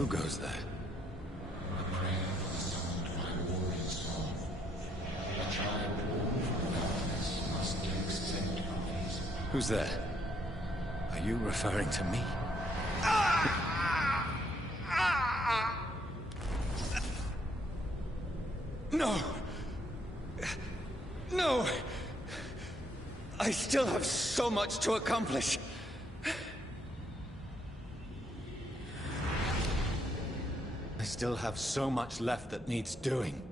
Who goes there? Who's there? Are you referring to me? No! No! I still have so much to accomplish. I still have so much left that needs doing.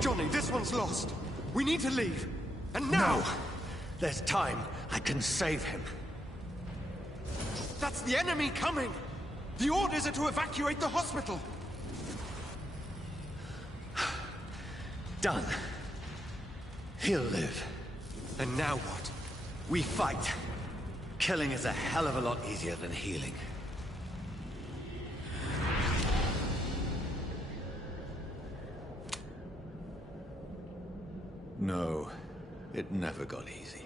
Johnny, this one's lost. We need to leave. And now! No! There's time. I can save him. That's the enemy coming! The orders are to evacuate the hospital! Done. He'll live. And now what? We fight. Killing is a hell of a lot easier than healing. No, it never got easy.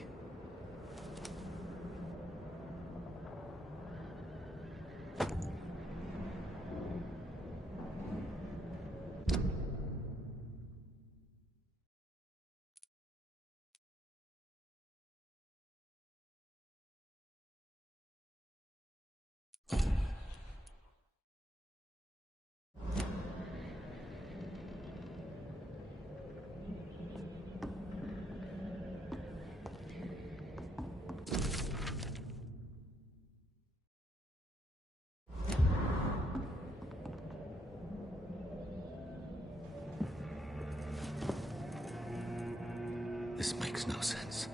This makes no sense.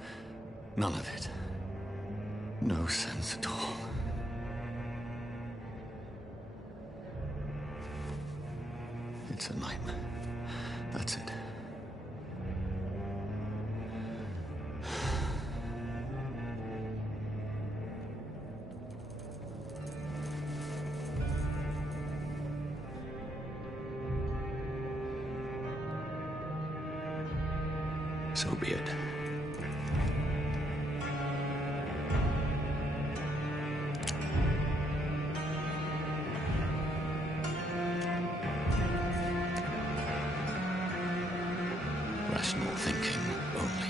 None of it. No sense at all. It's a nightmare. That's it. So be it. Rational thinking only.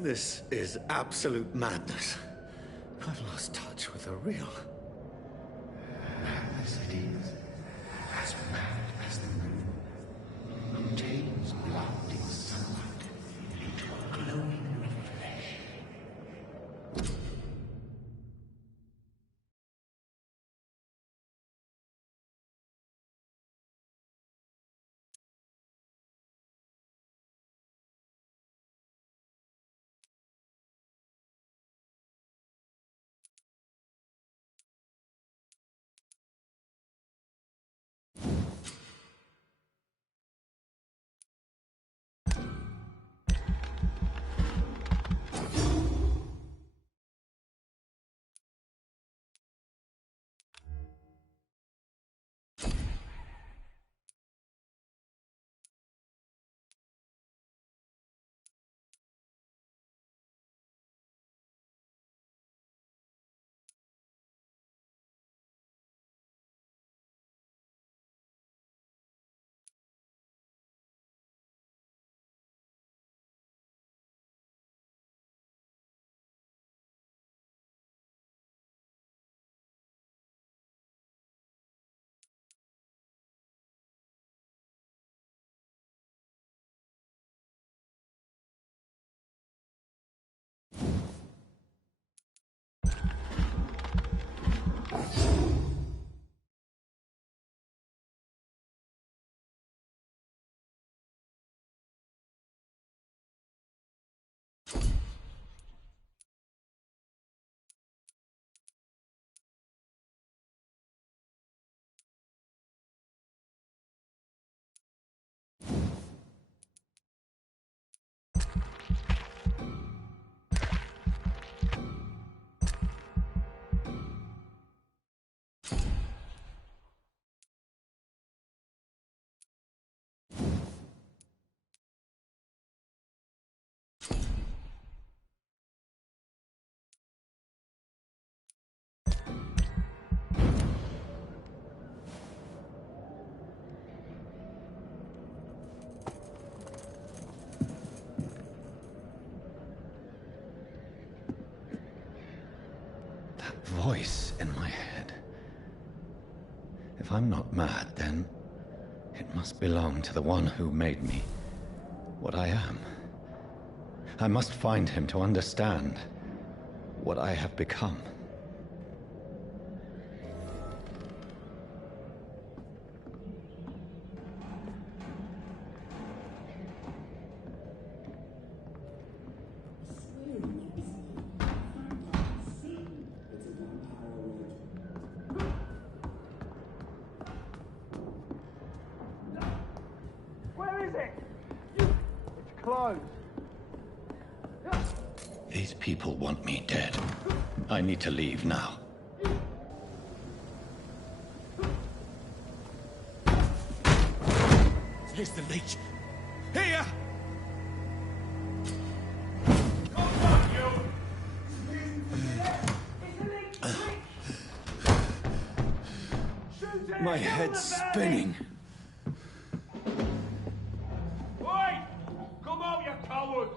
This is absolute madness. I've lost touch with the real. Madness it is, as mad as the moon, contains blinding sunlight into a glowing flesh. If I'm not mad, then it must belong to the one who made me what I am. I must find him to understand what I have become. These people want me dead. I need to leave now. Here's the leech. Here! My head's spinning. Oi! Come out, you coward!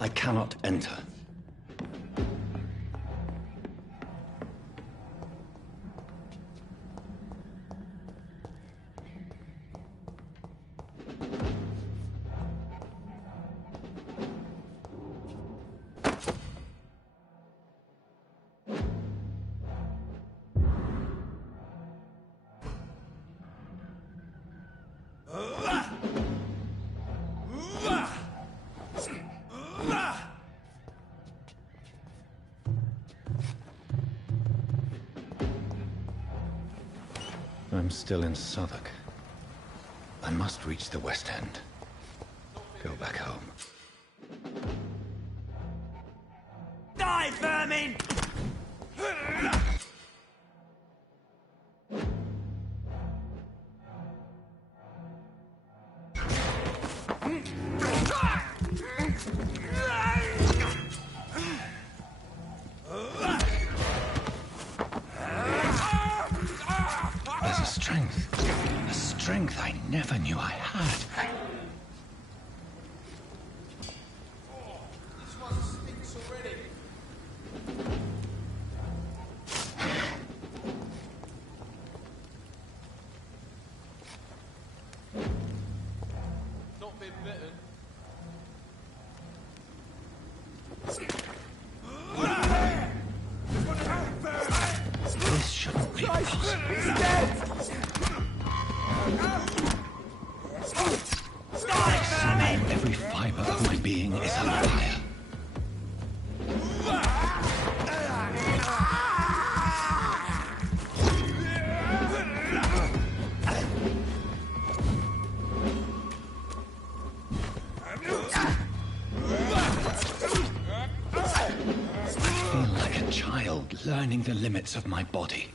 I cannot enter. I'm still in Southwark. I must reach the West End. Go back home. Die, vermin! There's a strength I never knew I had. This one stinks already. Not been bitten. This shouldn't be possible. He's dead! Every fiber of my being is on fire. I feel like a child learning the limits of my body.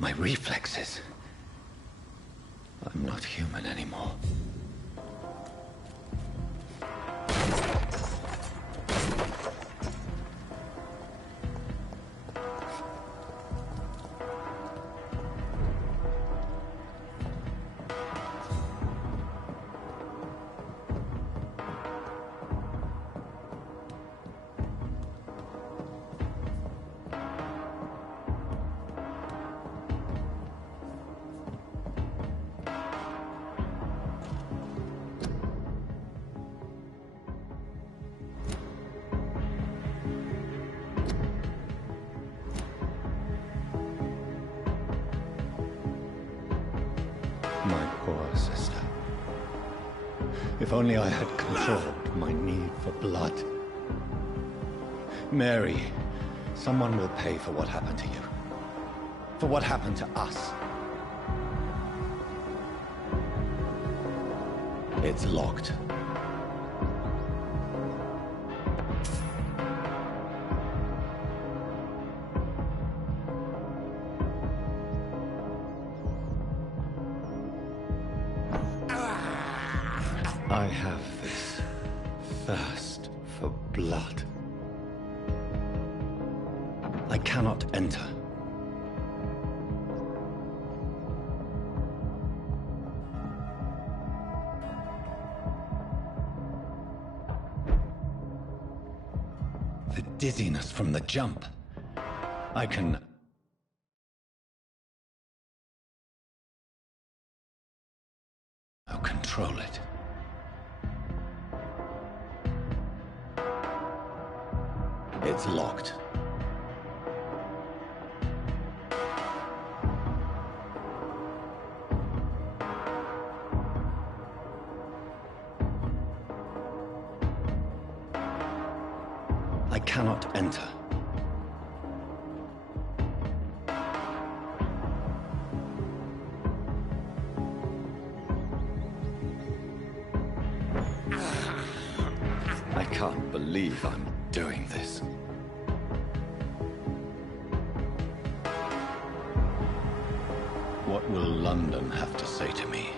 My reflexes. I'm not human anymore. My poor sister. If only I had controlled my need for blood. Mary, someone will pay for what happened to you. For what happened to us. It's locked. I have this thirst for blood. I cannot enter. The dizziness from the jump. I can... I'll control it. It's locked. I cannot enter. I can't believe I'm doing this. What will London have to say to me?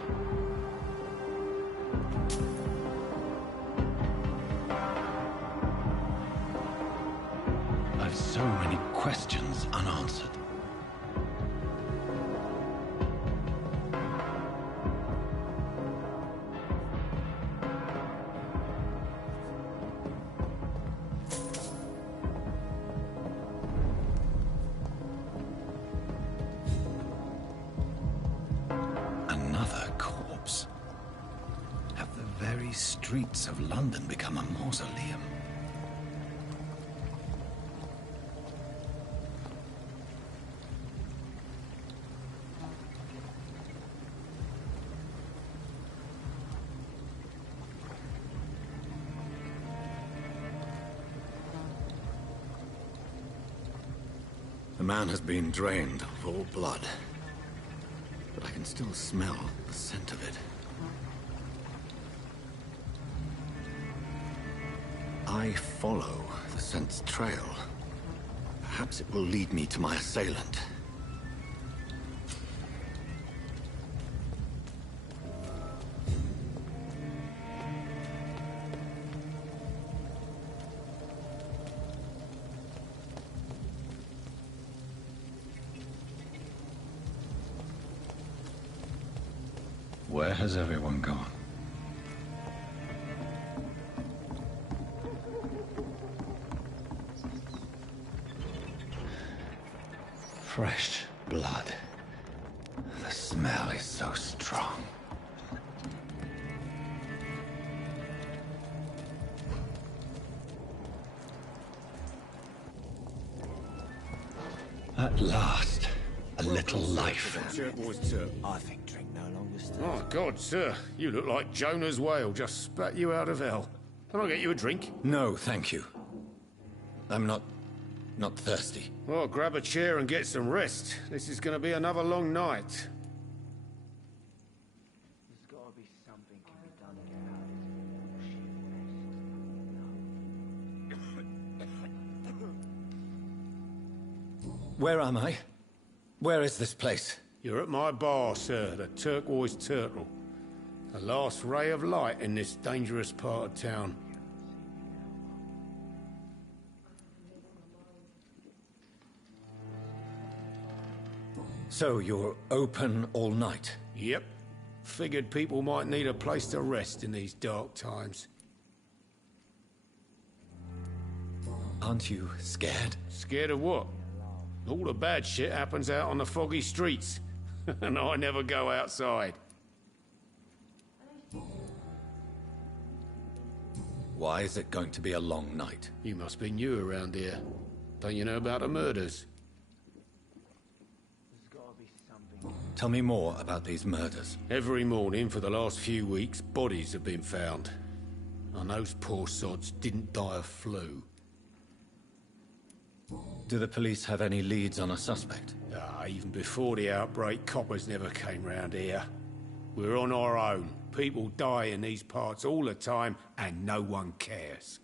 I've so many questions unanswered. Another corpse. Have the very streets of London become a mausoleum? The man has been drained of all blood, but I can still smell the scent of it. I follow the scent's trail. Perhaps it will lead me to my assailant. Where has everyone gone? Fresh blood. The smell is so strong. At last, a little life. I think drink no longer stirs. Oh, God, sir. You look like Jonah's whale just spat you out of hell. Can I get you a drink? No, thank you. I'm not thirsty. Well, grab a chair and get some rest. This is going to be another long night. There's got to be something can be done to get out of this bullshit. Where am I? Where is this place? You're at my bar, sir, the Turquoise Turtle. The last ray of light in this dangerous part of town. So you're open all night? Yep. Figured people might need a place to rest in these dark times. Aren't you scared? Scared of what? All the bad shit happens out on the foggy streets. And I never go outside. Why is it going to be a long night? You must be new around here. Don't you know about the murders? There's got to be something. Tell me more about these murders. Every morning for the last few weeks, bodies have been found. And those poor sods didn't die of flu. Do the police have any leads on a suspect? Even before the outbreak, coppers never came round here. We're on our own. People die in these parts all the time, and no one cares.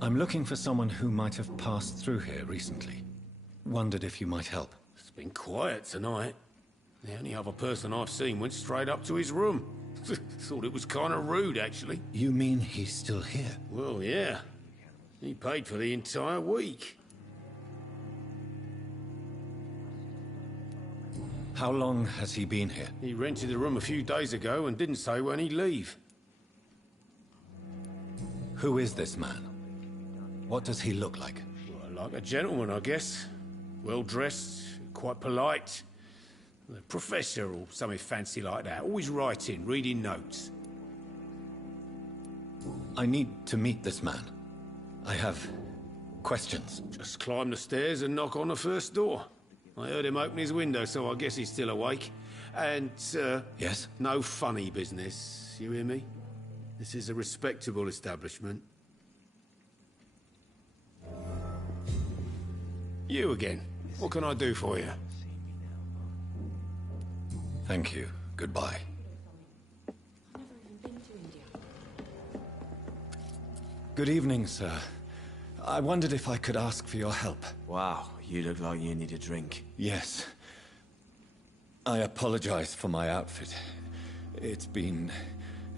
I'm looking for someone who might have passed through here recently. Wondered if you might help. It's been quiet tonight. The only other person I've seen went straight up to his room. Thought it was kind of rude, actually. You mean he's still here? Well, yeah. He paid for the entire week. How long has he been here? He rented the room a few days ago and didn't say when he'd leave. Who is this man? What does he look like? Well, like a gentleman, I guess. Well-dressed, quite polite. A professor or something fancy like that. Always writing, reading notes. I need to meet this man. I have questions. Just climb the stairs and knock on the first door. I heard him open his window, so I guess he's still awake. And, Yes? no funny business, you hear me? This is a respectable establishment. You again. What can I do for you? Thank you. Goodbye. I've never even been to India. Good evening, sir. I wondered if I could ask for your help. Wow, you look like you need a drink. Yes. I apologize for my outfit. It's been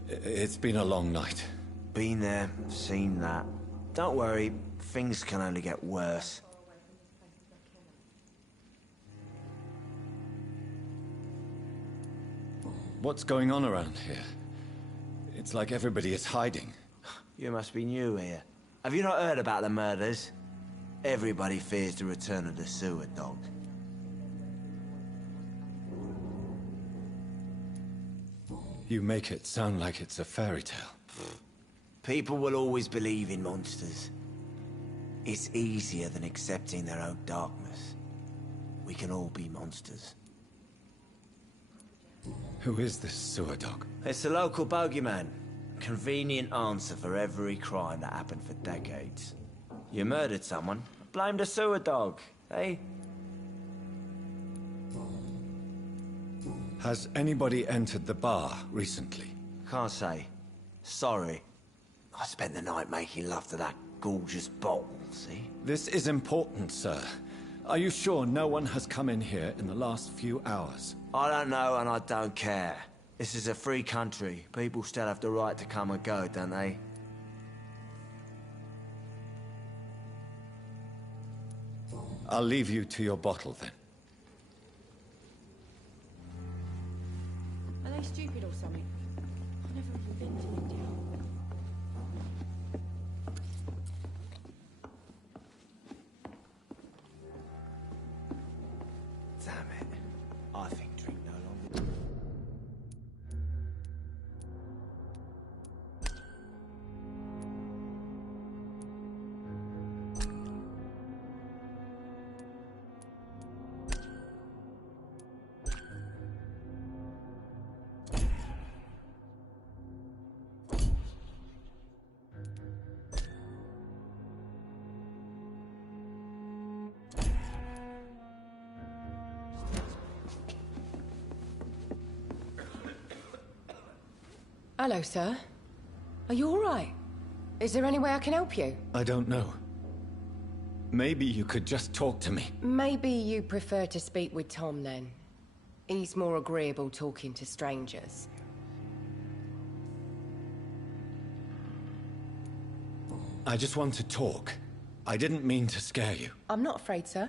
a long night. Been there, seen that. Don't worry, things can only get worse. What's going on around here? It's like everybody is hiding. You must be new here. Have you not heard about the murders? Everybody fears the return of the sewer dog. You make it sound like it's a fairy tale. People will always believe in monsters. It's easier than accepting their own darkness. We can all be monsters. Who is this sewer dog? It's the local bogeyman. Convenient answer for every crime that happened for decades. You murdered someone, blame the sewer dog, eh? Has anybody entered the bar recently? Can't say. Sorry. I spent the night making love to that gorgeous bottle, see? This is important, sir. Are you sure no one has come in here in the last few hours? I don't know and I don't care. This is a free country. People still have the right to come and go, don't they? I'll leave you to your bottle then. Are they stupid or something? I've never even been to India. Damn it. I think drink no longer. Hello, sir. Are you all right? Is there any way I can help you? I don't know. Maybe you could just talk to me. Maybe you prefer to speak with Tom, then. He's more agreeable talking to strangers. I just want to talk. I didn't mean to scare you. I'm not afraid, sir.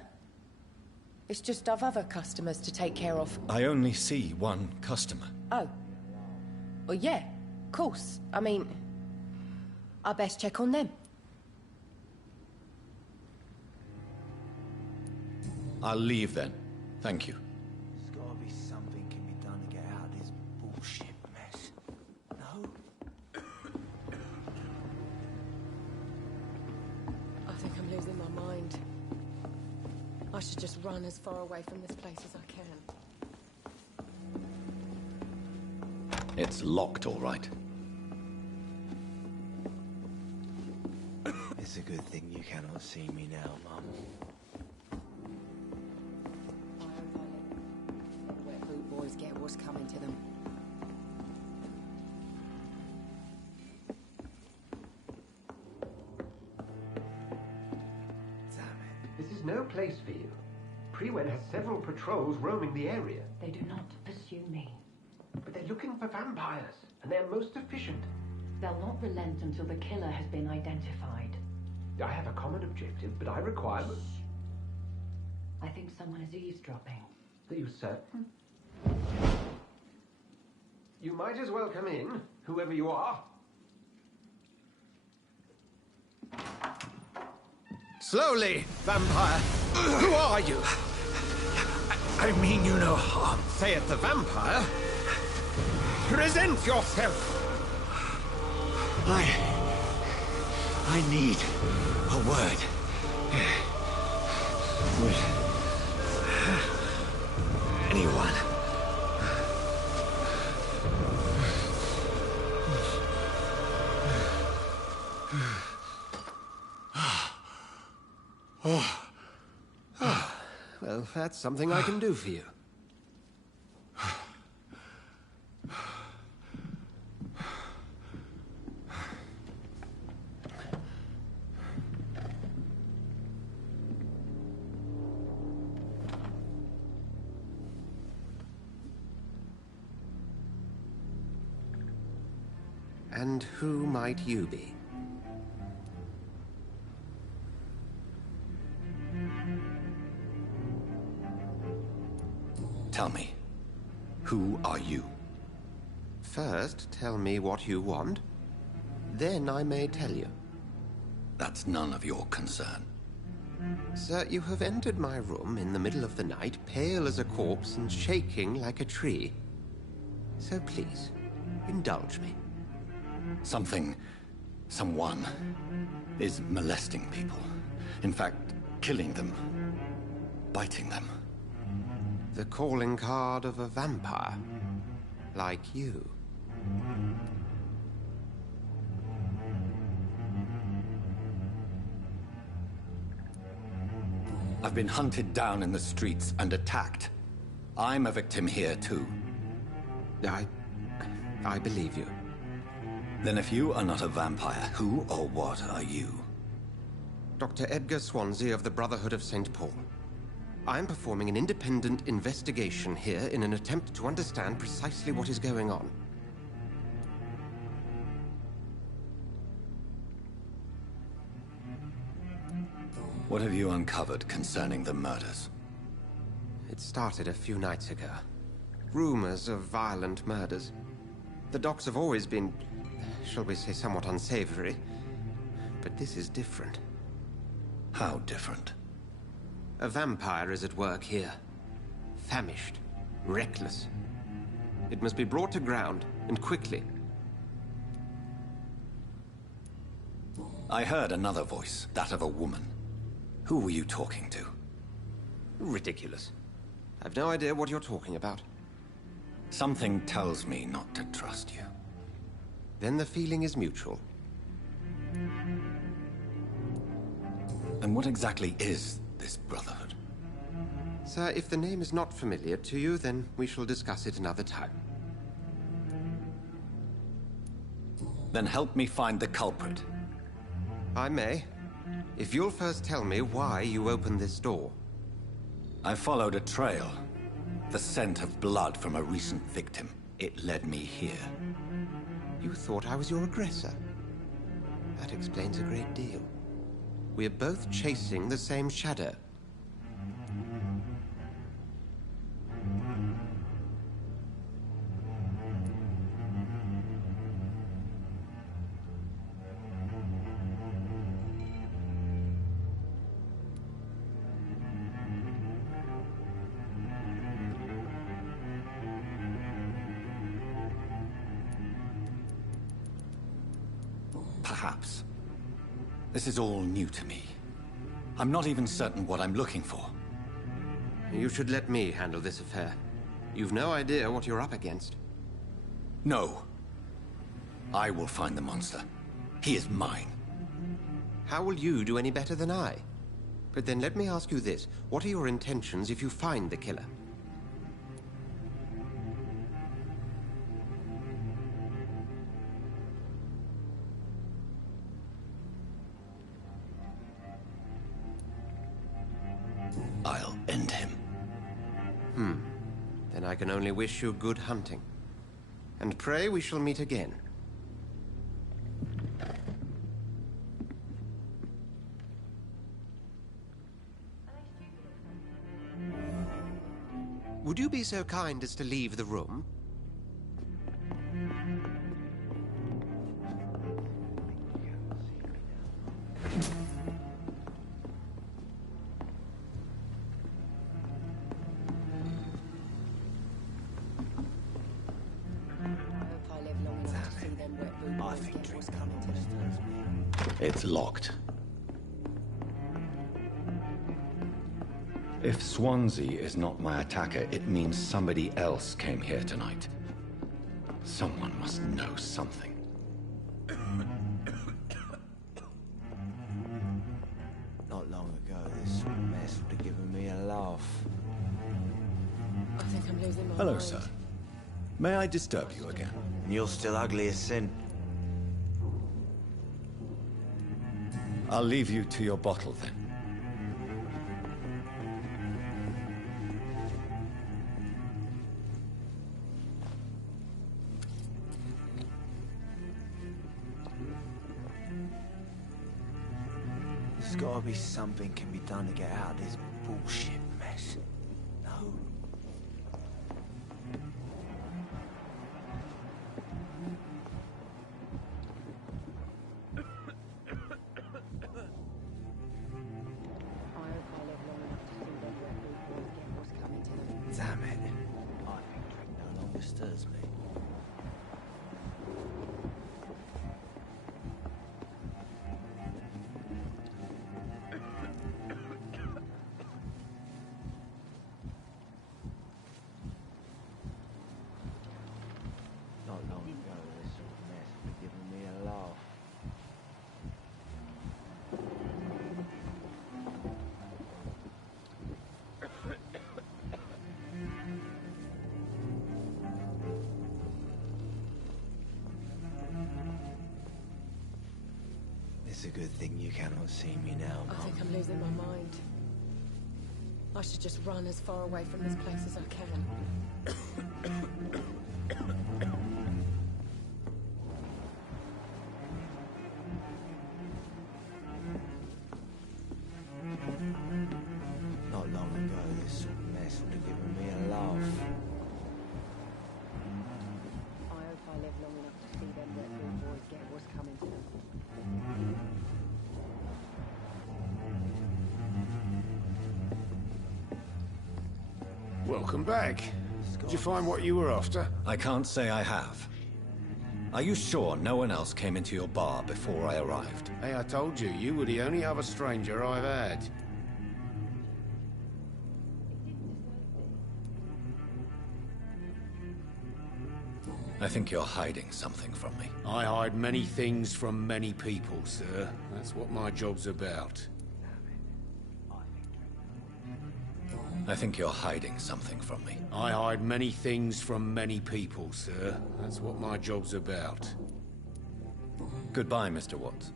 It's just I've other customers to take care of. I only see one customer. Oh. Well, yeah, of course. I mean, I best check on them. I'll leave then. Thank you. There's gotta be something can be done to get out of this bullshit mess. No? I think I'm losing my mind. I should just run as far away from this place as I can. It's locked, all right. It's a good thing you cannot see me now, Mum. Where boot boys get what's coming to them. Damn it. This is no place for you. Prewen has several patrols roaming the area, They do not pursue me. but they're looking for vampires, and they're most efficient. They'll not relent until the killer has been identified. I have a common objective, but I require... I think someone is eavesdropping. Are you certain? You might as well come in, whoever you are. Slowly, vampire. Who are you? I mean you no harm, saith the vampire. Present yourself. I need a word. With anyone. Well, that's something I can do for you. And who might you be? Tell me, who are you? First, tell me what you want. Then I may tell you. That's none of your concern. Sir, you have entered my room in the middle of the night, pale as a corpse and shaking like a tree. So please, indulge me. Someone is molesting people. In fact, killing them. Biting them. The calling card of a vampire. Like you. I've been hunted down in the streets and attacked. I'm a victim here, too. I believe you. Then if you are not a vampire, who or what are you? Dr. Edgar Swansea of the Brotherhood of St. Paul. I'm performing an independent investigation here in an attempt to understand precisely what is going on. What have you uncovered concerning the murders? It started a few nights ago. Rumors of violent murders. The docs have always been, shall we say, somewhat unsavory. But this is different. How different? A vampire is at work here. Famished. Reckless. It must be brought to ground, and quickly. I heard another voice, that of a woman. Who were you talking to? Ridiculous. I've no idea what you're talking about. Something tells me not to trust you. Then the feeling is mutual. And what exactly is this Brotherhood? Sir, if the name is not familiar to you, then we shall discuss it another time. Then help me find the culprit. I may. If you'll first tell me why you opened this door. I followed a trail. The scent of blood from a recent victim. It led me here. You thought I was your aggressor. That explains a great deal. We're both chasing the same shadow. Perhaps. This is all new to me. I'm not even certain what I'm looking for. You should let me handle this affair. You've no idea what you're up against. No. I will find the monster. He is mine. How will you do any better than I? But then let me ask you this. What are your intentions if you find the killer? I'll end him. Then I can only wish you good hunting. and pray we shall meet again. Would you be so kind as to leave the room? It's locked. If Swansea is not my attacker, it means somebody else came here tonight. Someone must know something. Not long ago, this sort of mess would have given me a laugh. I think I'm losing my Hello, mind. sir. May I disturb you again? And you're still ugly as sin. I'll leave you to your bottle then. There's gotta be something can be done to get out of this bullshit mess. No. Damn it. I think drink no longer stirs me. Not long ago, this sort of mess would have given me a laugh. It's a good thing you cannot see me now, I Mum. think I'm losing my mind. I should just run as far away from this place as I can. Not long ago, this sort of mess would have given me a laugh. I hope I live long enough to see them Red Bull boys get what's coming to them. Welcome back. Did you find what you were after? I can't say I have. Are you sure no one else came into your bar before I arrived? Hey, I told you, you were the only other stranger I've had. I think you're hiding something from me. I hide many things from many people, sir. That's what my job's about. I think you're hiding something from me. I hide many things from many people, sir. That's what my job's about. Goodbye, Mr. Watts.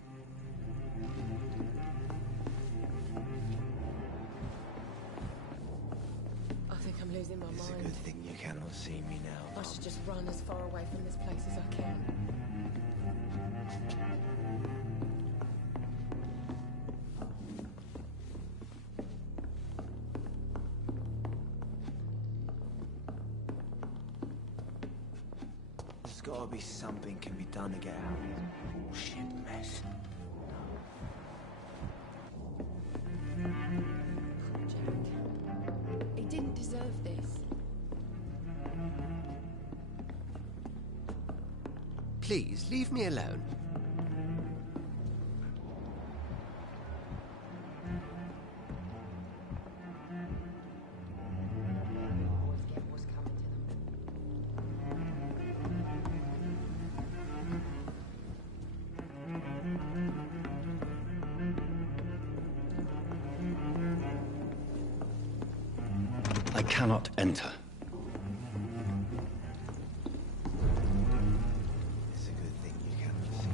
I think I'm losing my It's a mind. good thing you cannot see me now, I Mum. should just run as far away from this place as I can. There's gotta be something can be done to get out of this bullshit mess. Jack. He didn't deserve this. Please, leave me alone. Boys get what's coming to them. I cannot enter. It's a good thing you cannot see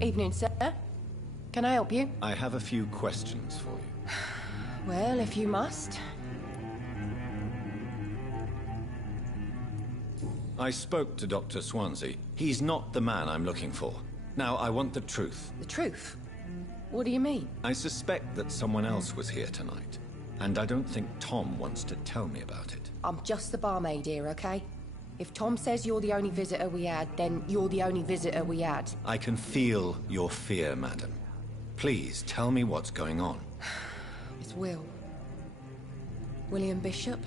me Evening, sir. Can I help you? I have a few questions for you. Well, if you must. I spoke to Dr. Swansea. He's not the man I'm looking for. Now, I want the truth. The truth? What do you mean? I suspect that someone else was here tonight, and I don't think Tom wants to tell me about it. I'm just the barmaid here, okay? If Tom says you're the only visitor we had, then you're the only visitor we had. I can feel your fear, madam. Please, tell me what's going on. It's Will. William Bishop.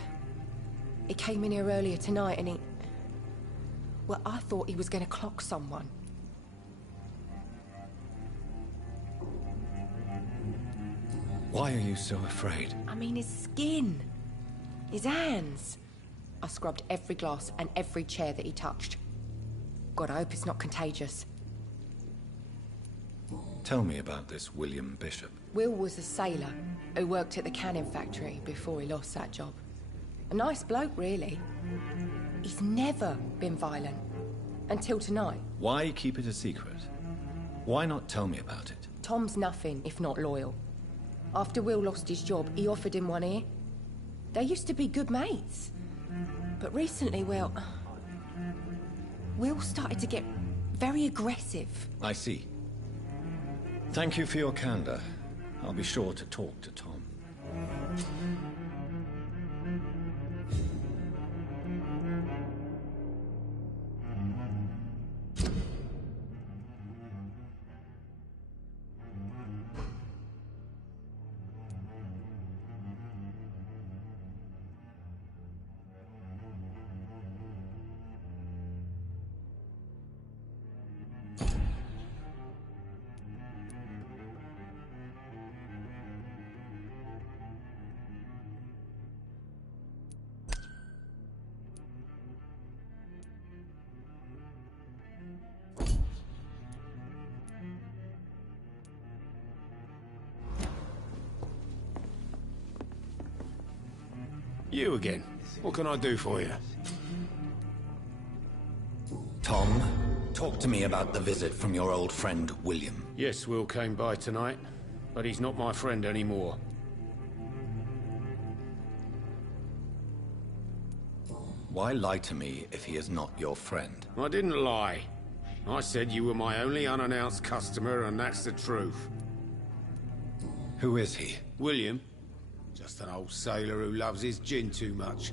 He came in here earlier tonight and he... Well, I thought he was going to clock someone. Why are you so afraid? I mean, his skin. His hands. I scrubbed every glass and every chair that he touched. God, I hope it's not contagious. Tell me about this William Bishop. Will was a sailor who worked at the cannon factory before he lost that job. A nice bloke, really. He's never been violent. Until tonight. Why keep it a secret? Why not tell me about it? Tom's nothing if not loyal. After Will lost his job, he offered him one ear. They used to be good mates. But recently, well... Will started to get very aggressive. I see. Thank you for your candor. I'll be sure to talk to Tom. You again. What can I do for you? Tom, talk to me about the visit from your old friend, William. Yes, Will came by tonight, but he's not my friend anymore. Why lie to me if he is not your friend? I didn't lie. I said you were my only unannounced customer, and that's the truth. Who is he? William. Just an old sailor who loves his gin too much.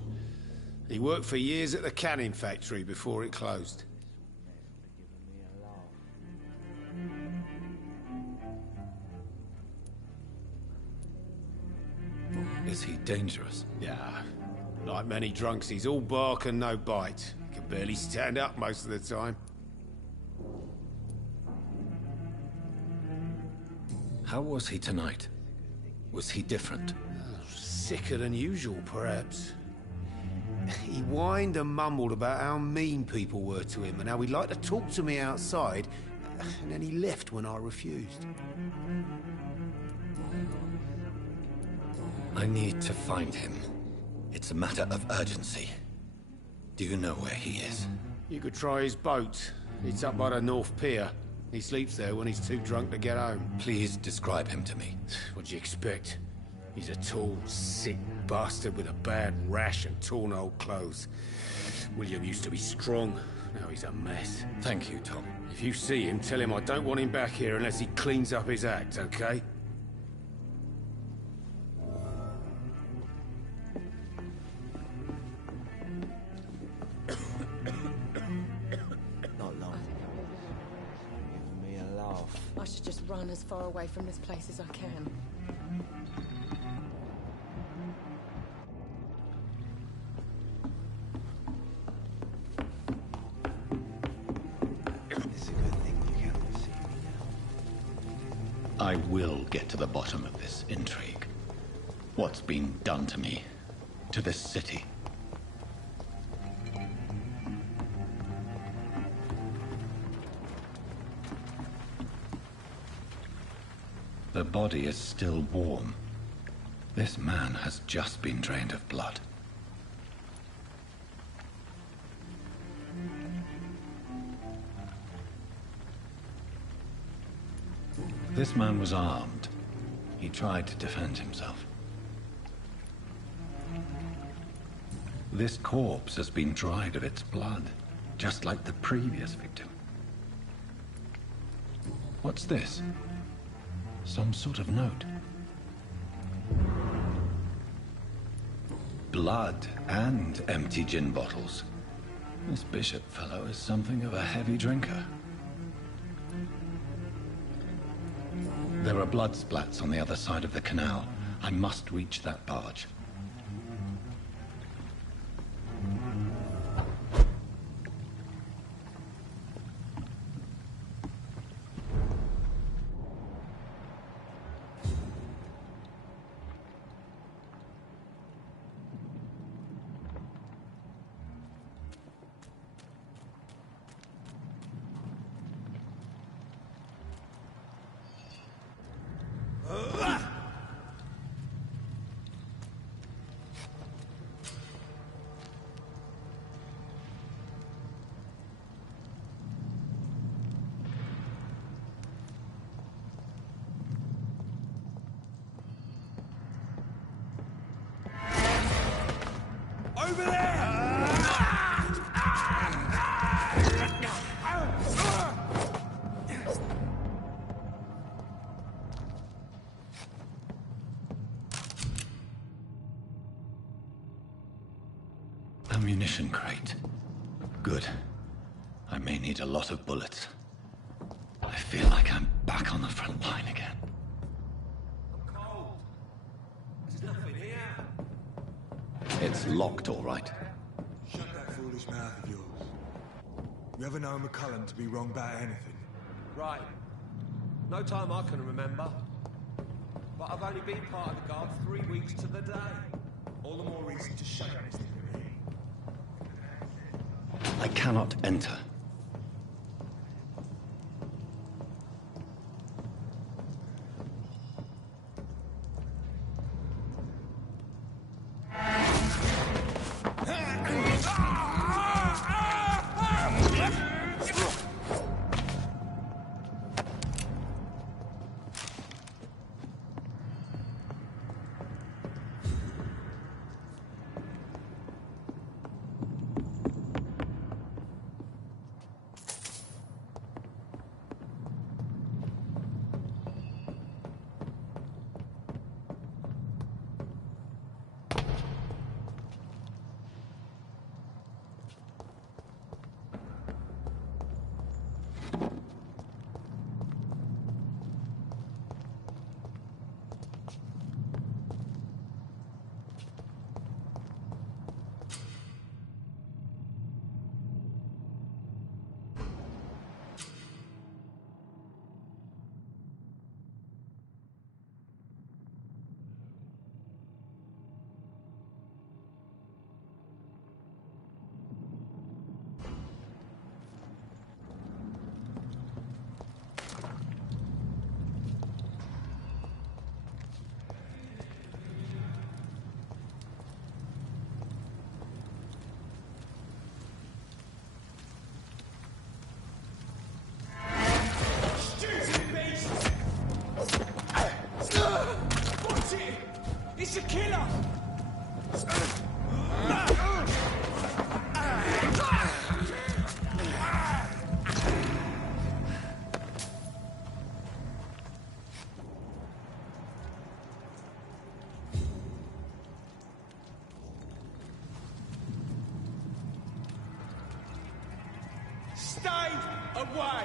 He worked for years at the cannon factory before it closed. Is he dangerous? Yeah. Like many drunks, he's all bark and no bite. Can barely stand up most of the time. How was he tonight? Was he different? Sicker than usual, perhaps. He whined and mumbled about how mean people were to him and how he'd like to talk to me outside, and then he left when I refused. I need to find him. It's a matter of urgency. Do you know where he is? You could try his boat. It's up by the North Pier. He sleeps there when he's too drunk to get home. Please describe him to me. What'd you expect? He's a tall, sick bastard with a bad rash and torn old clothes. William used to be strong. Now he's a mess. Thank you, Tom. If you see him, tell him I don't want him back here unless he cleans up his act, okay? Not long. Giving me a laugh. I should just run as far away from this place as I can. It's a good thing you can't see me now. I will get to the bottom of this intrigue. What's been done to me, to this city. The body is still warm. This man has just been drained of blood. This man was armed. He tried to defend himself. This corpse has been dried of its blood, just like the previous victim. What's this? Some sort of note. Blood and empty gin bottles. This Bishop fellow is something of a heavy drinker. There are blood splats on the other side of the canal. I must reach that barge. Over there! Ammunition crate. Good. I may need a lot of bullets. I feel like I'm back on the front line again. I'm cold. There's nothing here. It's locked, all right. Shut that foolish mouth of yours. You ever know McCullum to be wrong about anything? Right. No time I can remember. But I've only been part of the guard 3 weeks to the day. All the more reason to shut this thing. I cannot enter. It's a killer! Stay away!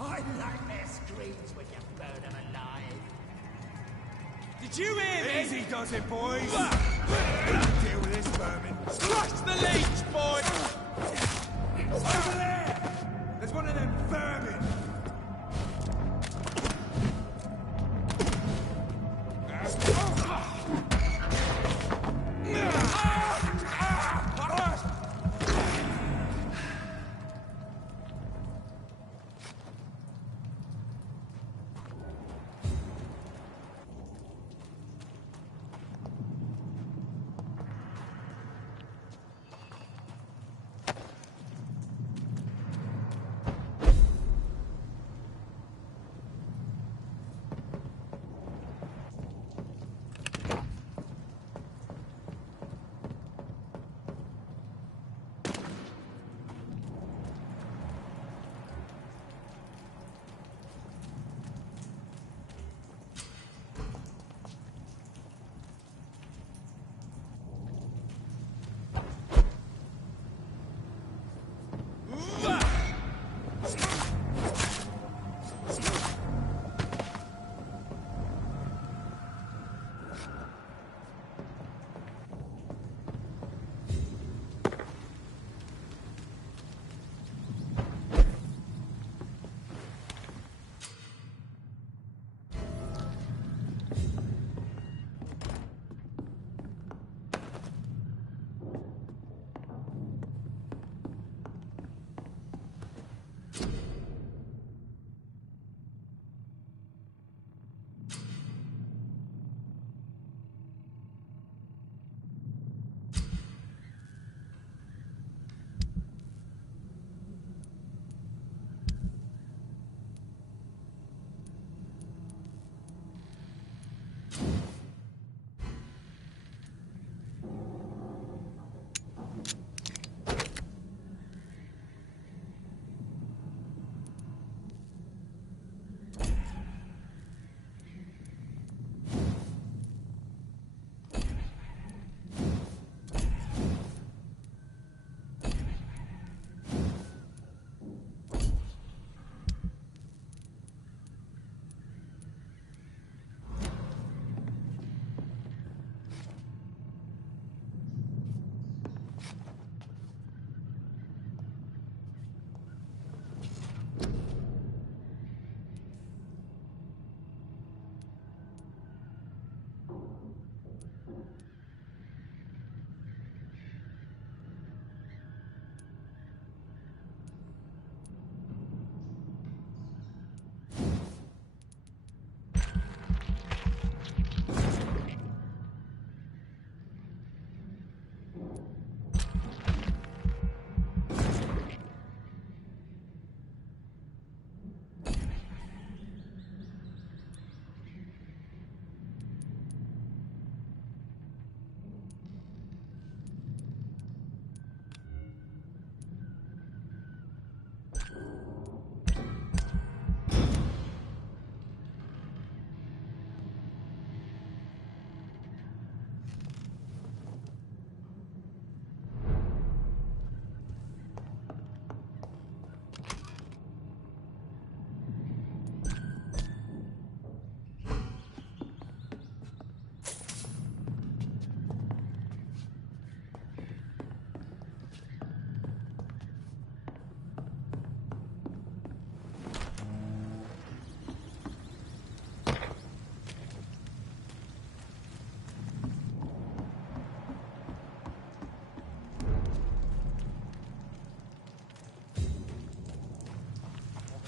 I like their screams when you burn them alive. Did you hear me? Easy does it, boys! Deal with this vermin. Crush the leech, boy! Over there! There's one of them vermin!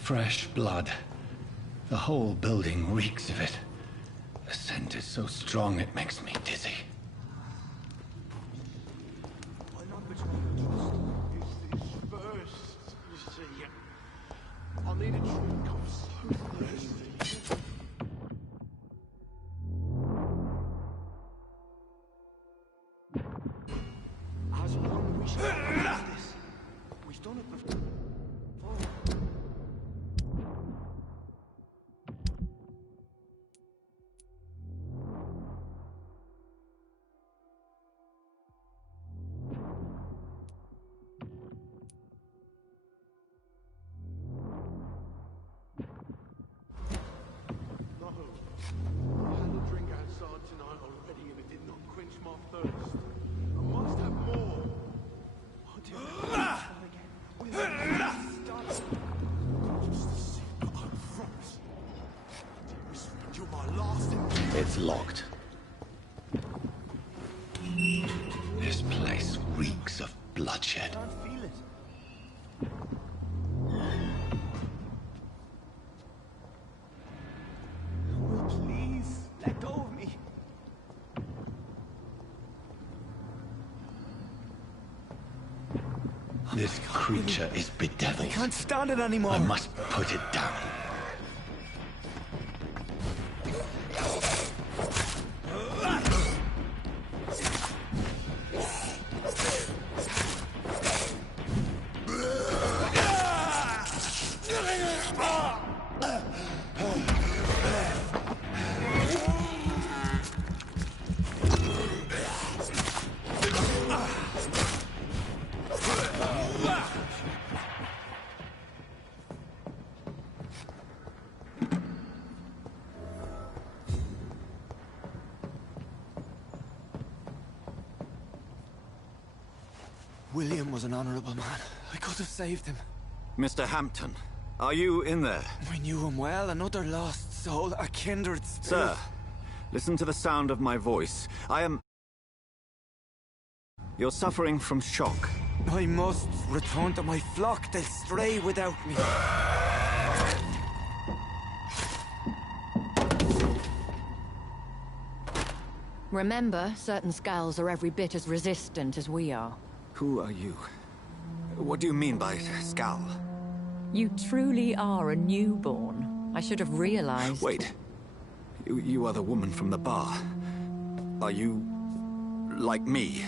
fresh blood. The whole building reeks of it. The scent is so strong it makes me dizzy. I need a drink, I'm so thirsty. As long as we start this, we've done it before. It's locked. This place reeks of bloodshed. I can't feel it. Will, please, let go of me. This creature is bedeviled. I can't stand it anymore. I must put it down. William was an honorable man. I could have saved him. Mr. Hampton, are you in there? I knew him well, another lost soul, a kindred spirit. Sir, listen to the sound of my voice. You're suffering from shock. I must return to my flock. They'll stray without me. Remember, certain skulls are every bit as resistant as we are. Who are you? What do you mean by Skal? You truly are a newborn. I should have realized. Wait. You are the woman from the bar. Are you... like me?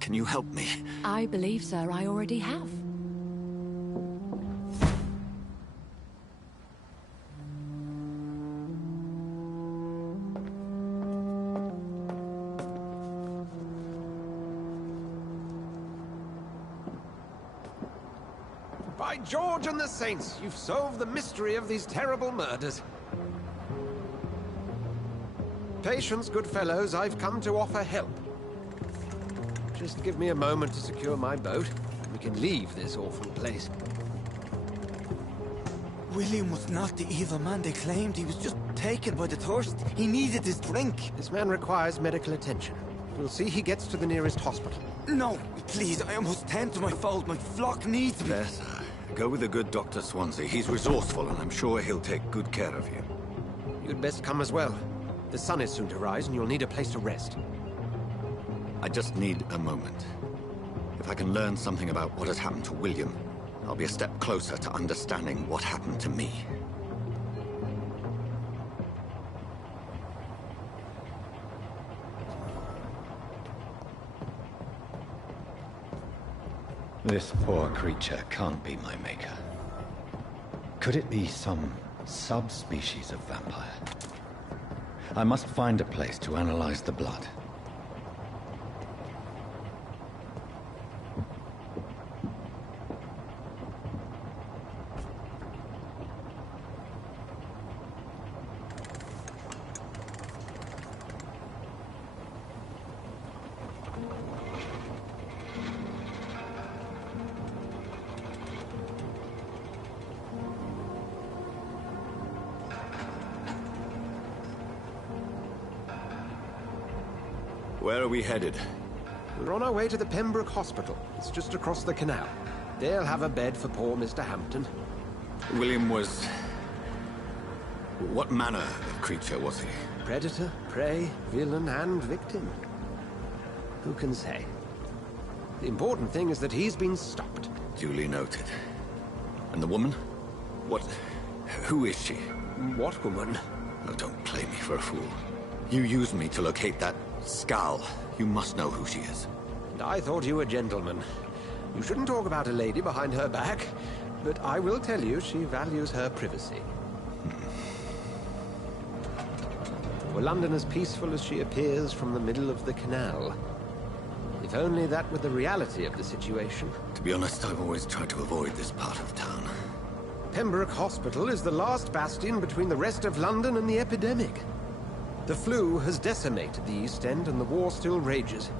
Can you help me? I believe, sir, I already have. By George and the Saints, you've solved the mystery of these terrible murders. Patience, good fellows, I've come to offer help. Just give me a moment to secure my boat, and we can leave this awful place. William was not the evil man they claimed. He was just taken by the thirst. He needed his drink. This man requires medical attention. We'll see he gets to the nearest hospital. No, please, I must tend to my fold. My flock needs me. Yes, sir. Go with the good Dr. Swansea. He's resourceful, and I'm sure he'll take good care of you. You'd best come as well. The sun is soon to rise, and you'll need a place to rest. I just need a moment. If I can learn something about what has happened to William, I'll be a step closer to understanding what happened to me. This poor creature can't be my maker. Could it be some subspecies of vampire? I must find a place to analyze the blood. Where are we headed? We're on our way to the Pembroke Hospital. It's just across the canal. They'll have a bed for poor Mr. Hampton. William was... What manner of creature was he? Predator, prey, villain, and victim. Who can say? The important thing is that he's been stopped. Duly noted. And the woman? What... Who is she? What woman? Oh, don't play me for a fool. You used me to locate that Skal. You must know who she is. And I thought you a gentleman. You shouldn't talk about a lady behind her back, but I will tell you she values her privacy. Were London as peaceful as she appears from the middle of the canal? If only that were the reality of the situation. To be honest, I've always tried to avoid this part of town. Pembroke Hospital is the last bastion between the rest of London and the epidemic. The flu has decimated the East End and the war still rages.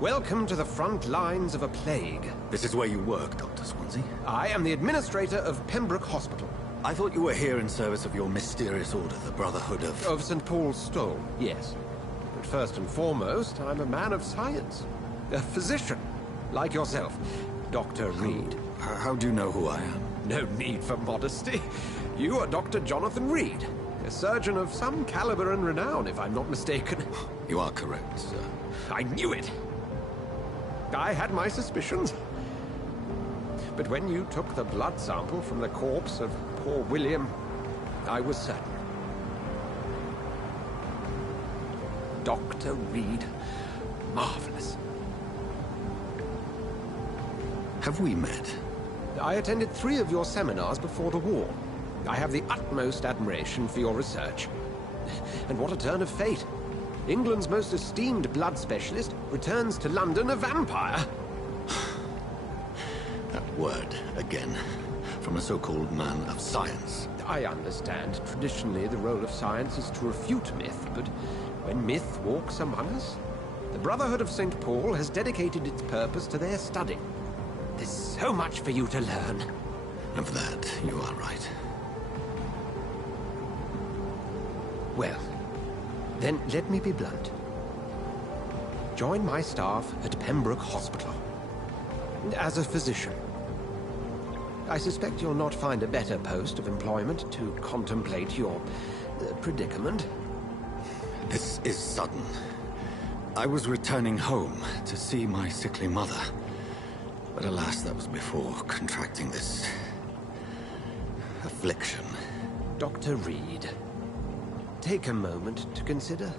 Welcome to the front lines of a plague. This is where you work, Dr. Swansea? I am the administrator of Pembroke Hospital. I thought you were here in service of your mysterious order, the Brotherhood of... Of St. Paul's Stole, yes. But first and foremost, I'm a man of science. A physician, like yourself, Dr. Reed. How do you know who I am? No need for modesty. You are Dr. Jonathan Reed, a surgeon of some caliber and renown, if I'm not mistaken. You are correct, sir. I knew it! I had my suspicions. But when you took the blood sample from the corpse of poor William, I was certain. Dr. Reed. Marvelous. Have we met? I attended 3 of your seminars before the war. I have the utmost admiration for your research. And what a turn of fate. England's most esteemed blood specialist returns to London a vampire. That word, again. From a so-called man of science. I understand. Traditionally, the role of science is to refute myth, but when myth walks among us, the Brotherhood of St. Paul has dedicated its purpose to their study. There's so much for you to learn. And for that, you are right. Well, then let me be blunt. Join my staff at Pembroke Hospital. As a physician. I suspect you'll not find a better post of employment to contemplate your predicament. This is sudden. I was returning home to see my sickly mother. But alas, that was before contracting this... affliction. Dr. Reed, take a moment to consider.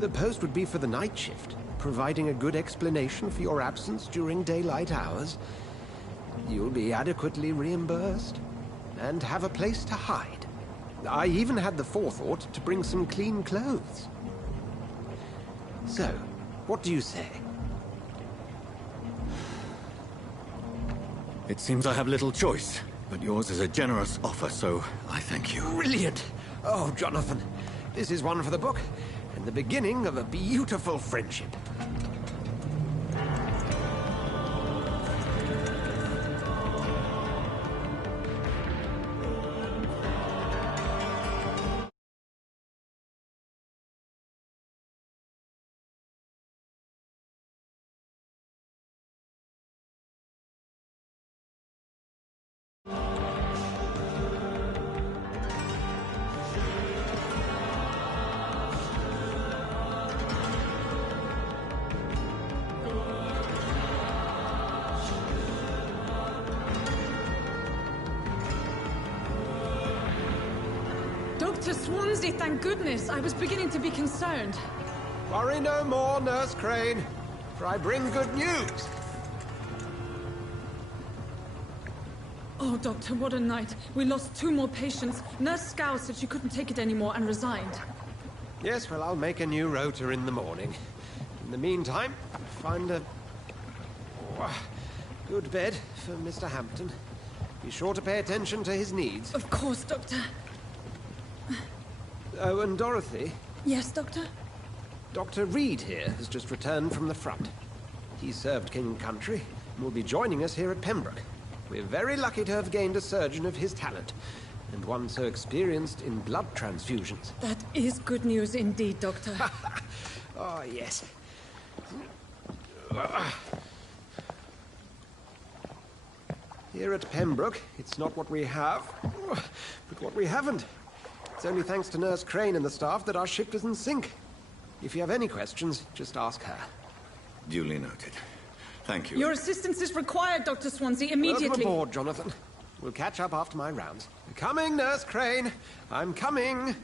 The post would be for the night shift, providing a good explanation for your absence during daylight hours. You'll be adequately reimbursed, and have a place to hide. I even had the forethought to bring some clean clothes. So, what do you say? It seems I have little choice, but yours is a generous offer, so I thank you. Brilliant! Oh, Jonathan, this is one for the book, and the beginning of a beautiful friendship. Dr. Swansea, thank goodness. I was beginning to be concerned. Worry no more, Nurse Crane, for I bring good news. Oh, Doctor, what a night. We lost 2 more patients. Nurse Scow said she couldn't take it anymore and resigned. Yes, well, I'll make a new rota in the morning. In the meantime, find a... good bed for Mr. Hampton. Be sure to pay attention to his needs. Of course, Doctor. Oh, and Dorothy? Yes, Doctor? Dr. Reed here has just returned from the front. He served King and Country and will be joining us here at Pembroke. We're very lucky to have gained a surgeon of his talent, and one so experienced in blood transfusions. That is good news indeed, Doctor. Oh, yes. Here at Pembroke, it's not what we have, but what we haven't. It's only thanks to Nurse Crane and the staff that our ship doesn't sink. If you have any questions, just ask her. Duly noted. Thank you. Your assistance is required, Dr. Swansea, immediately. Welcome aboard, Jonathan. We'll catch up after my rounds. Coming, Nurse Crane. I'm coming.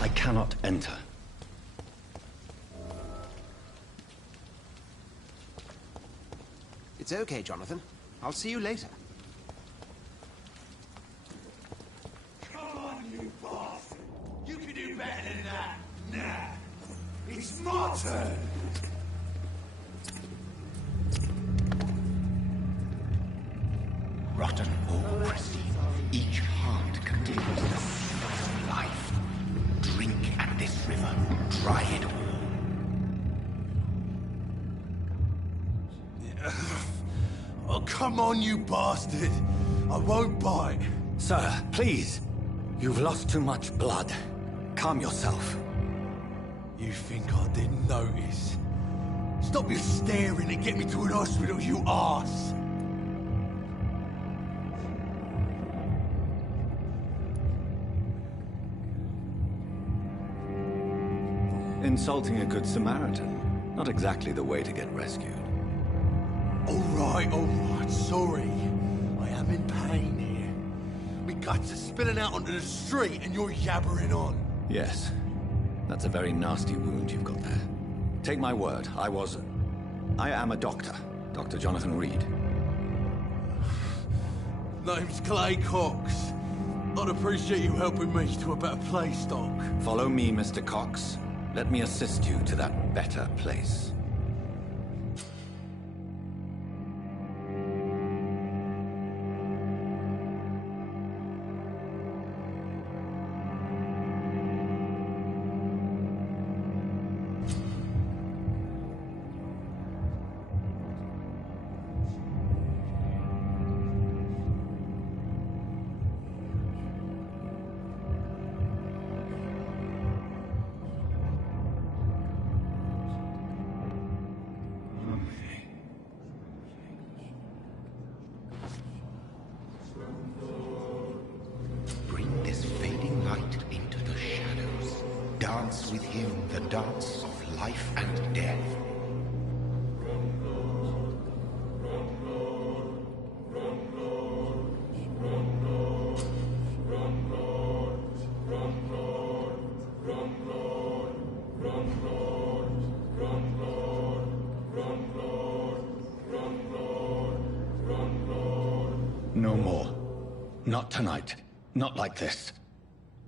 I cannot enter. It's okay, Jonathan. I'll see you later. Come on, you bastard! You can do better than that! Nah! It's my turn! Rotten or pristine, each heart contains the seed of life. Drink at this river, try it all. Oh, come on, you bastard! I won't bite. Sir, please. You've lost too much blood. Calm yourself. You think I didn't notice? Stop your staring and get me to an hospital, you arse! Insulting a good Samaritan. Not exactly the way to get rescued. All right, sorry. I am in pain here. My guts are spilling out onto the street and you're yabbering on. Yes. That's a very nasty wound you've got there. Take my word, I am a doctor. Dr. Jonathan Reed. Name's Clay Cox. I'd appreciate you helping me to a better place, Doc. Follow me, Mr. Cox. Let me assist you to that better place. Bring this fading light into the shadows. Dance with him the dance of life and death. No more. Not tonight. Not like this.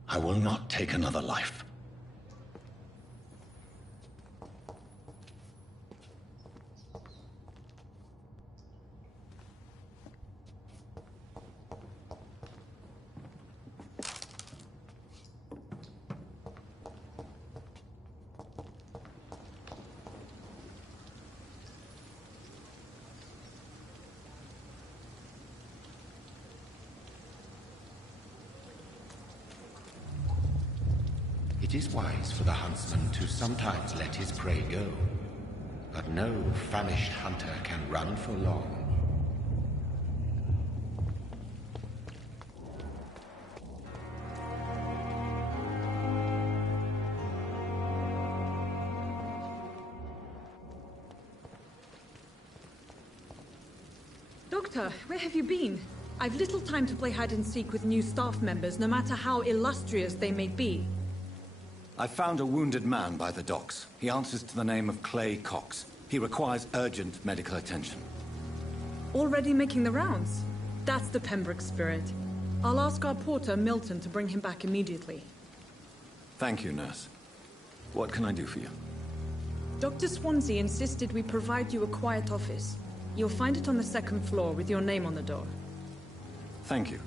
I will not take another life. It is wise for the huntsman to sometimes let his prey go, but no famished hunter can run for long. Doctor, where have you been? I've little time to play hide and seek with new staff members, no matter how illustrious they may be. I found a wounded man by the docks. He answers to the name of Clay Cox. He requires urgent medical attention. Already making the rounds? That's the Pembroke spirit. I'll ask our porter, Milton, to bring him back immediately. Thank you, nurse. What can I do for you? Dr. Swansea insisted we provide you a quiet office. You'll find it on the second floor with your name on the door. Thank you.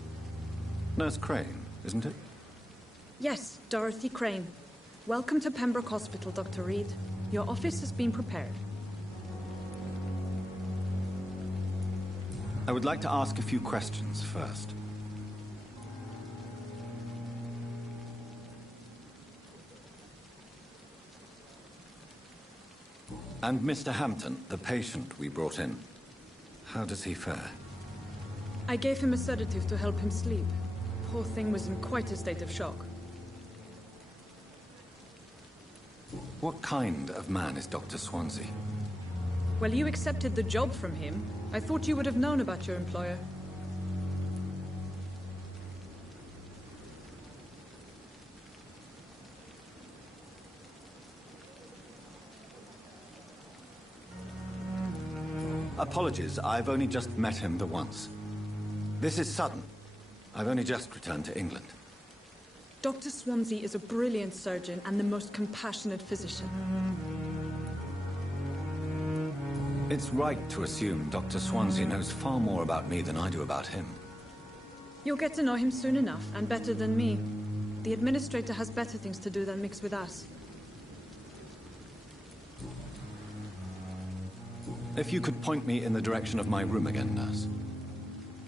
Nurse Crane, isn't it? Yes, Dorothy Crane. Welcome to Pembroke Hospital, Dr. Reed. Your office has been prepared. I would like to ask a few questions first. And Mr. Hampton, the patient we brought in, how does he fare? I gave him a sedative to help him sleep. Poor thing was in quite a state of shock. What kind of man is Dr. Swansea? Well, you accepted the job from him. I thought you would have known about your employer. Apologies, I've only just met him the once. This is sudden. I've only just returned to England. Dr. Swansea is a brilliant surgeon and the most compassionate physician. It's right to assume Dr. Swansea knows far more about me than I do about him. You'll get to know him soon enough, and better than me. The administrator has better things to do than mix with us. If you could point me in the direction of my room again, nurse.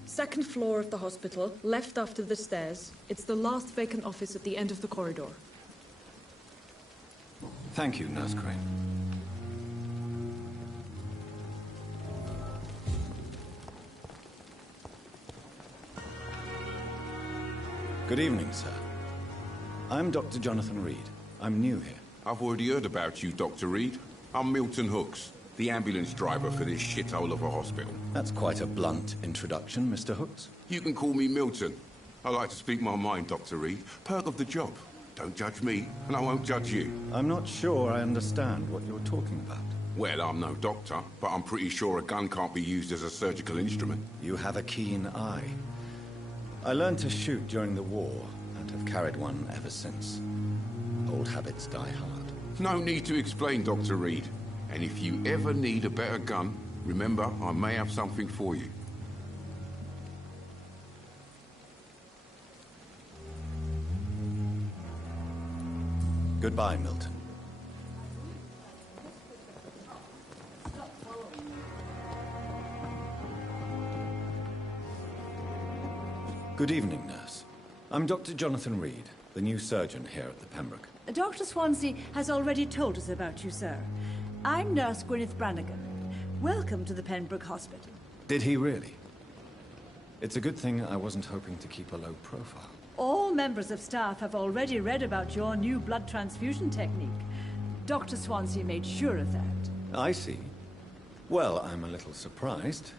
Second floor of the hospital, left after the stairs. It's the last vacant office at the end of the corridor. Thank you, Nurse Crane. Good evening, sir. I'm Dr. Jonathan Reed. I'm new here. I've already heard about you, Dr. Reed. I'm Milton Hooks, the ambulance driver for this shithole of a hospital. That's quite a blunt introduction, Mr. Hooks. You can call me Milton. I like to speak my mind, Dr. Reed. Perk of the job. Don't judge me, and I won't judge you. I'm not sure I understand what you're talking about. Well, I'm no doctor, but I'm pretty sure a gun can't be used as a surgical instrument. You have a keen eye. I learned to shoot during the war, and have carried one ever since. Old habits die hard. No need to explain, Dr. Reed. And if you ever need a better gun, remember, I may have something for you. Goodbye, Milton. Good evening, nurse. I'm Dr. Jonathan Reed, the new surgeon here at the Pembroke. Dr. Swansea has already told us about you, sir. I'm Nurse Gwyneth Brannigan. Welcome to the Pembroke Hospital. Did he really? It's a good thing I wasn't hoping to keep a low profile. All members of staff have already read about your new blood transfusion technique. Dr. Swansea made sure of that. I see. Well, I'm a little surprised,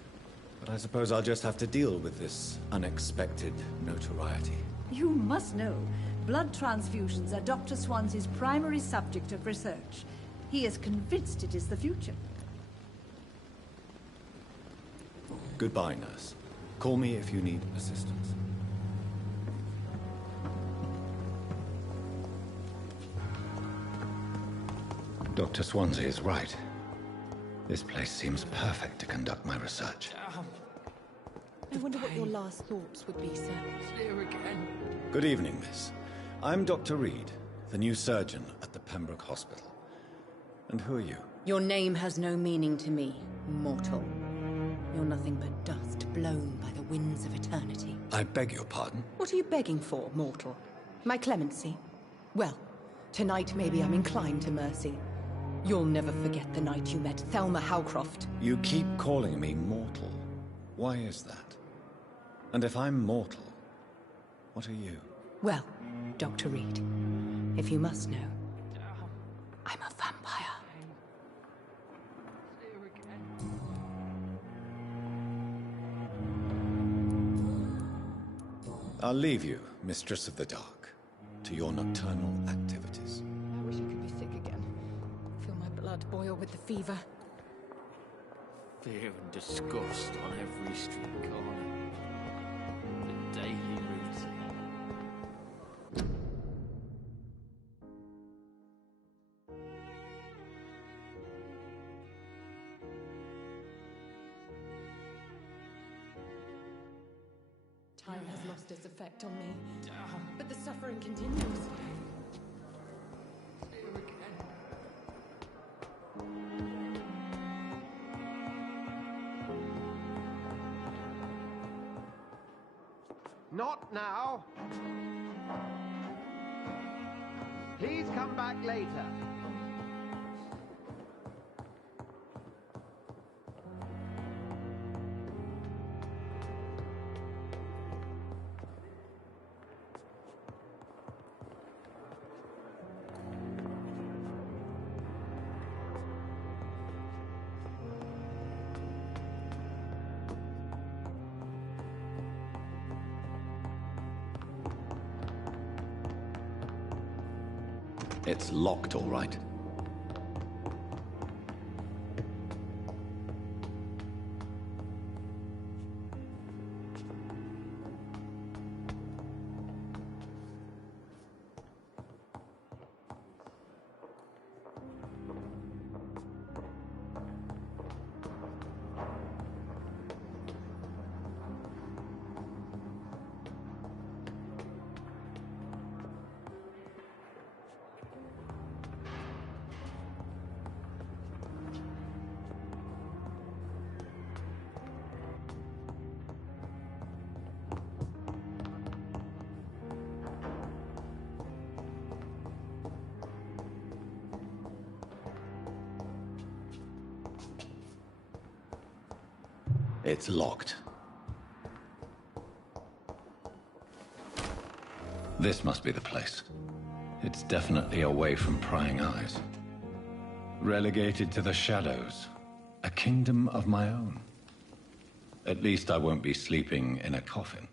but I suppose I'll just have to deal with this unexpected notoriety. You must know, blood transfusions are Dr. Swansea's primary subject of research. He is convinced it is the future. Goodbye, nurse. Call me if you need assistance. Dr. Swansea is right. This place seems perfect to conduct my research. I wonder what your last thoughts would be, sir. Here again. Good evening, miss. I'm Dr. Reed, the new surgeon at the Pembroke Hospital. And who are you? Your name has no meaning to me, mortal. You're nothing but dust blown by the winds of eternity. I beg your pardon? What are you begging for, mortal? My clemency? Well, tonight maybe I'm inclined to mercy. You'll never forget the night you met Thelma Howcroft. You keep calling me mortal. Why is that? And if I'm mortal, what are you? Well, Dr. Reed, if you must know, I'm a vampire. I'll leave you, Mistress of the Dark, to your nocturnal activities. I wish I could be sick again. Feel my blood boil with the fever. Fear and disgust on every street corner. The daily routine. Time has lost its effect on me, but the suffering continues. Not now. Please come back later. It's locked, all right. It's locked. This must be the place. It's definitely away from prying eyes. Relegated to the shadows. A kingdom of my own. At least I won't be sleeping in a coffin.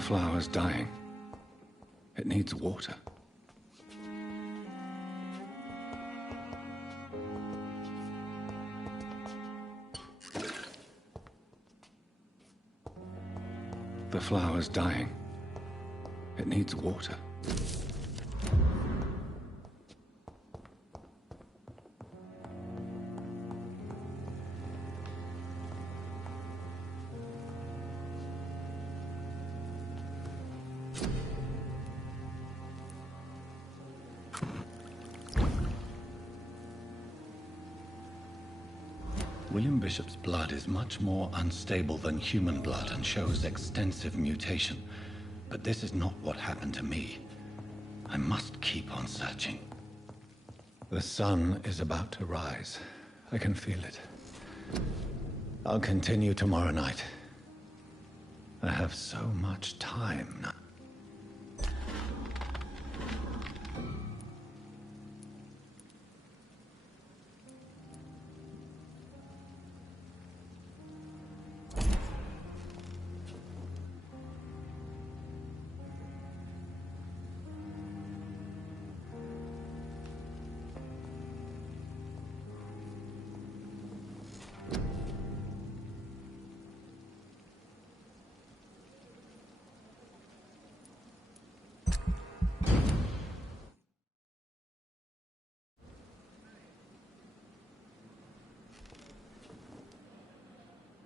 The flower's dying. It needs water. The flower's dying. It needs water. William Bishop's blood is much more unstable than human blood and shows extensive mutation. But this is not what happened to me. I must keep on searching. The sun is about to rise. I can feel it. I'll continue tomorrow night. I have so much time now.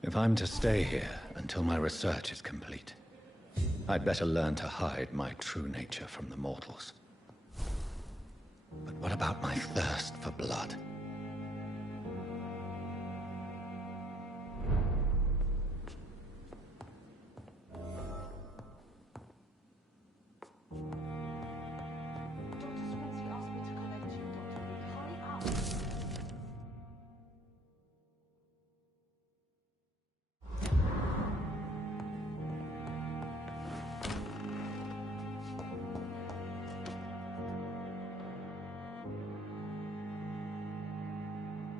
If I'm to stay here until my research is complete, I'd better learn to hide my true nature from the mortals. But what about my thirst for blood?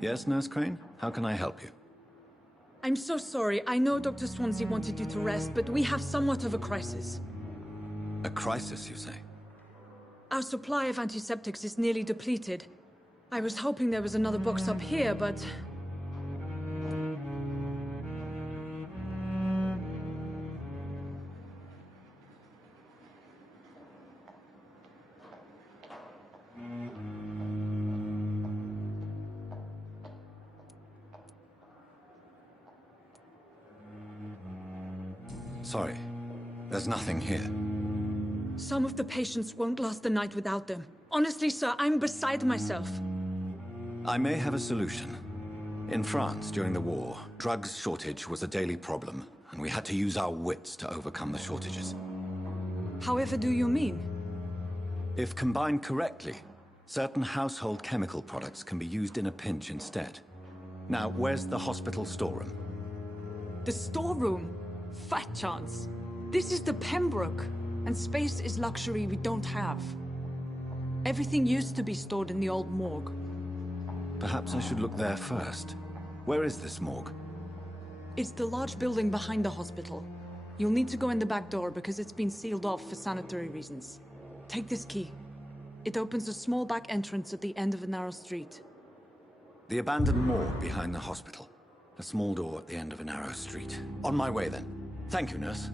Yes, Nurse Crane? How can I help you? I'm so sorry. I know Dr. Swansea wanted you to rest, but we have somewhat of a crisis. A crisis, you say? Our supply of antiseptics is nearly depleted. I was hoping there was another box up here, but... Sorry, there's nothing here. Some of the patients won't last the night without them. Honestly, sir, I'm beside myself. I may have a solution. In France, during the war, drugs shortage was a daily problem, and we had to use our wits to overcome the shortages. However do you mean? If combined correctly, certain household chemical products can be used in a pinch instead. Now, where's the hospital storeroom? The storeroom? Fat chance. This is the Pembroke, and space is luxury we don't have. Everything used to be stored in the old morgue. Perhaps I should look there first. Where is this morgue? It's the large building behind the hospital. You'll need to go in the back door because it's been sealed off for sanitary reasons. Take this key. It opens a small back entrance at the end of a narrow street. The abandoned morgue behind the hospital. A small door at the end of a narrow street. On my way then. Thank you, nurse.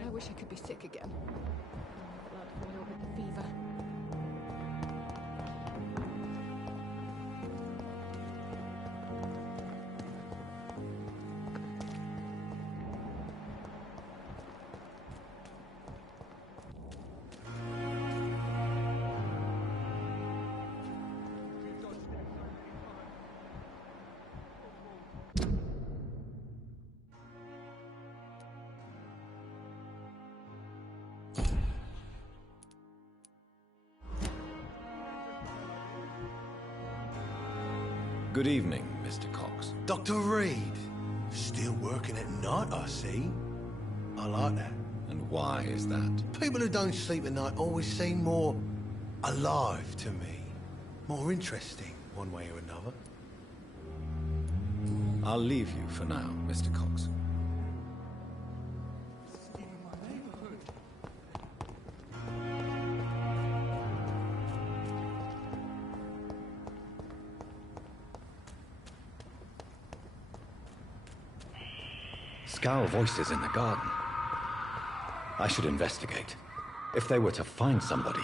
I wish I could be sick again. Blood boil with the fever. Good evening, Mr. Cox. Dr. Reed. Still working at night, I see. I like that. And why is that? People who don't sleep at night always seem more alive to me. More interesting, one way or another. I'll leave you for now, Mr. Cox. Scowl voices in the garden. I should investigate. If they were to find somebody...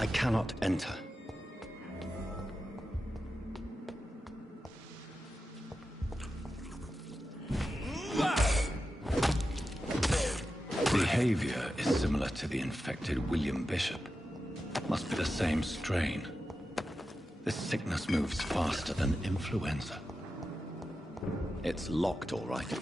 I cannot enter. Behavior is similar to the infected William Bishop. Must be the same strain. This sickness moves faster than influenza. It's locked, all right.